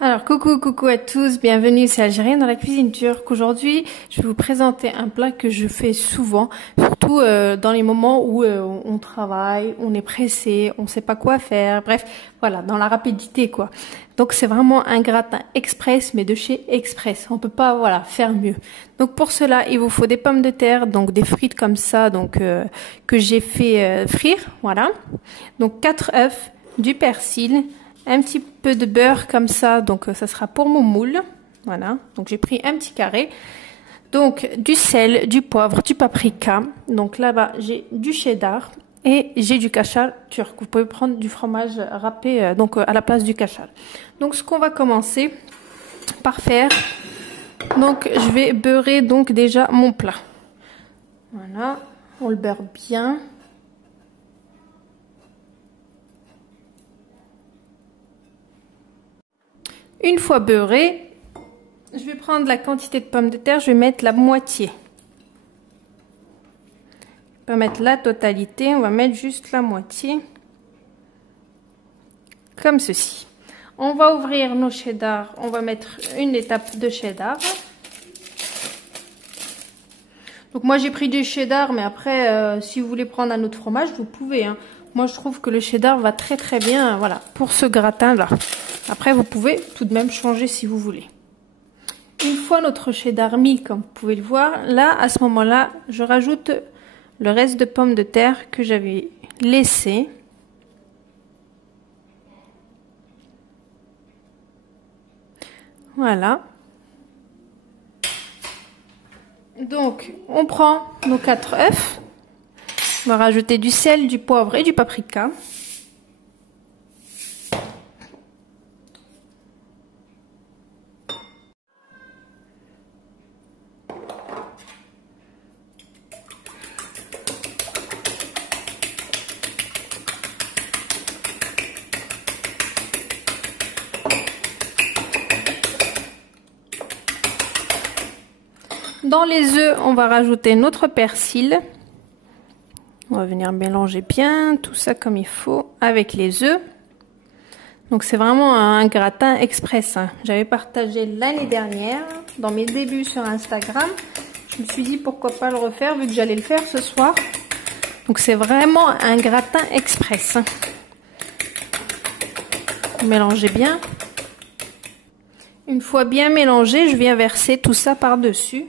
Alors, coucou à tous, bienvenue, c'est Algérienne dans la cuisine turque. Aujourd'hui, je vais vous présenter un plat que je fais souvent, surtout dans les moments où on travaille, on est pressé, on sait pas quoi faire, bref, voilà, dans la rapidité quoi. Donc c'est vraiment un gratin express, mais de chez Express. On peut pas, voilà, faire mieux. Donc pour cela, il vous faut des pommes de terre, donc des frites comme ça, donc que j'ai fait frire, voilà. Donc 4 œufs, du persil, un petit peu de beurre comme ça, donc ça sera pour mon moule. Voilà, donc j'ai pris un petit carré. Donc du sel, du poivre, du paprika. Donc là-bas, j'ai du cheddar et j'ai du kachar turc. Vous pouvez prendre du fromage râpé donc à la place du kachar. Donc ce qu'on va commencer par faire, donc je vais beurrer donc déjà mon plat. Voilà, on le beurre bien. Une fois beurré, je vais prendre la quantité de pommes de terre, je vais mettre la moitié. On va mettre la totalité, on va mettre juste la moitié. Comme ceci. On va ouvrir nos cheddar, on va mettre une étape de cheddar. Donc moi j'ai pris du cheddar, mais après si vous voulez prendre un autre fromage, vous pouvez. Hein. Moi je trouve que le cheddar va très bien, voilà, pour ce gratin là. Après, vous pouvez tout de même changer si vous voulez. Une fois notre cheddar mis, comme vous pouvez le voir, là, à ce moment-là, je rajoute le reste de pommes de terre que j'avais laissé. Voilà. Donc, on prend nos 4 œufs. On va rajouter du sel, du poivre et du paprika. Dans les œufs, on va rajouter notre persil. On va venir mélanger bien tout ça comme il faut avec les œufs. Donc c'est vraiment un gratin express. Hein. J'avais partagé l'année dernière dans mes débuts sur Instagram. Je me suis dit pourquoi pas le refaire vu que j'allais le faire ce soir. Donc c'est vraiment un gratin express. Hein. Mélangez bien. Une fois bien mélangé, je viens verser tout ça par-dessus.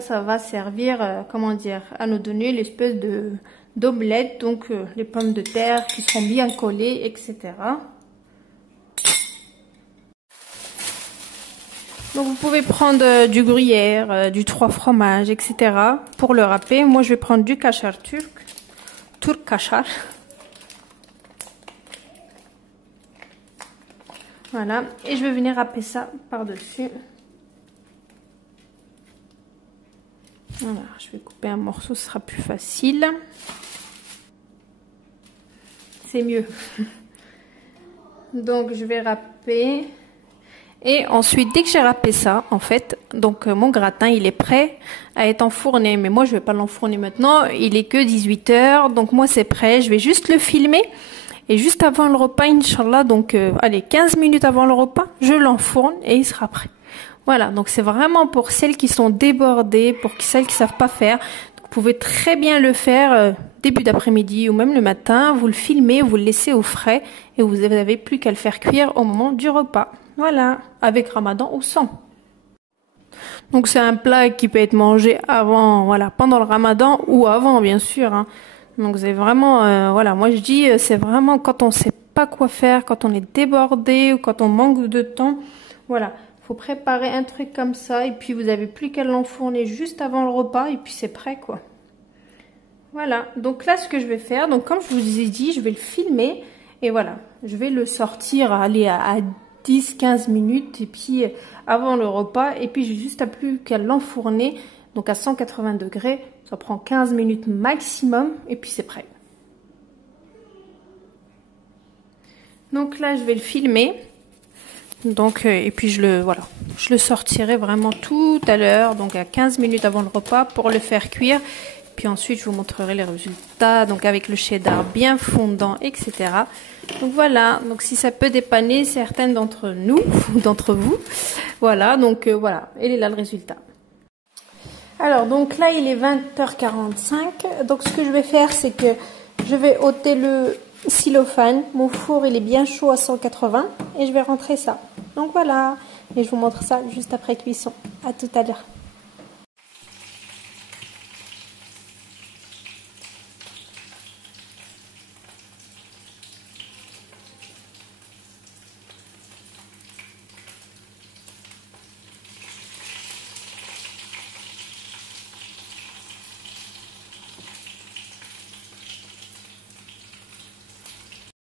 Ça va servir, comment dire, à nous donner l'espèce de d'omelette, donc les pommes de terre qui seront bien collées, etc. Donc vous pouvez prendre du gruyère, du 3 fromages, etc. pour le râper. Moi je vais prendre du kachar turc, turc kachar. Voilà, et je vais venir râper ça par-dessus. Voilà, je vais couper un morceau, ce sera plus facile. C'est mieux. Donc je vais râper. Et ensuite, dès que j'ai râpé ça, en fait, donc mon gratin, il est prêt à être enfourné. Mais moi, je vais pas l'enfourner maintenant. Il est que 18 h. Donc moi, c'est prêt. Je vais juste le filmer. Et juste avant le repas, Inch'Allah, donc allez, 15 minutes avant le repas, je l'enfourne et il sera prêt. Voilà, donc c'est vraiment pour celles qui sont débordées, pour celles qui savent pas faire. Vous pouvez très bien le faire début d'après-midi ou même le matin. Vous le filmez, vous le laissez au frais et vous n'avez plus qu'à le faire cuire au moment du repas. Voilà, avec Ramadan ou sans. Donc c'est un plat qui peut être mangé avant, voilà, pendant le Ramadan ou avant bien sûr. Hein. Donc c'est vraiment, voilà, moi je dis c'est vraiment quand on sait pas quoi faire, quand on est débordé ou quand on manque de temps, voilà. Faut préparer un truc comme ça et puis vous avez plus qu'à l'enfourner juste avant le repas et puis c'est prêt quoi. Voilà, donc là ce que je vais faire, donc comme je vous ai dit, je vais le filmer et voilà, je vais le sortir aller à 10-15 minutes et puis avant le repas et puis j'ai juste plus qu'à l'enfourner donc à 180 degrés, ça prend 15 minutes maximum et puis c'est prêt. Donc là je vais le filmer. Donc et puis je le sortirai vraiment tout à l'heure, donc à 15 minutes avant le repas pour le faire cuire Puis ensuite, je vous montrerai les résultats, donc avec le cheddar bien fondant, etc. Donc voilà, donc si ça peut dépanner certaines d'entre nous, ou d'entre vous, voilà, donc voilà, et là le résultat. Alors, donc là, il est 20h45, donc ce que je vais faire, c'est que je vais ôter le cellophane, mon four, il est bien chaud à 180, et je vais rentrer ça. Donc voilà, et je vous montre ça juste après cuisson. À tout à l'heure.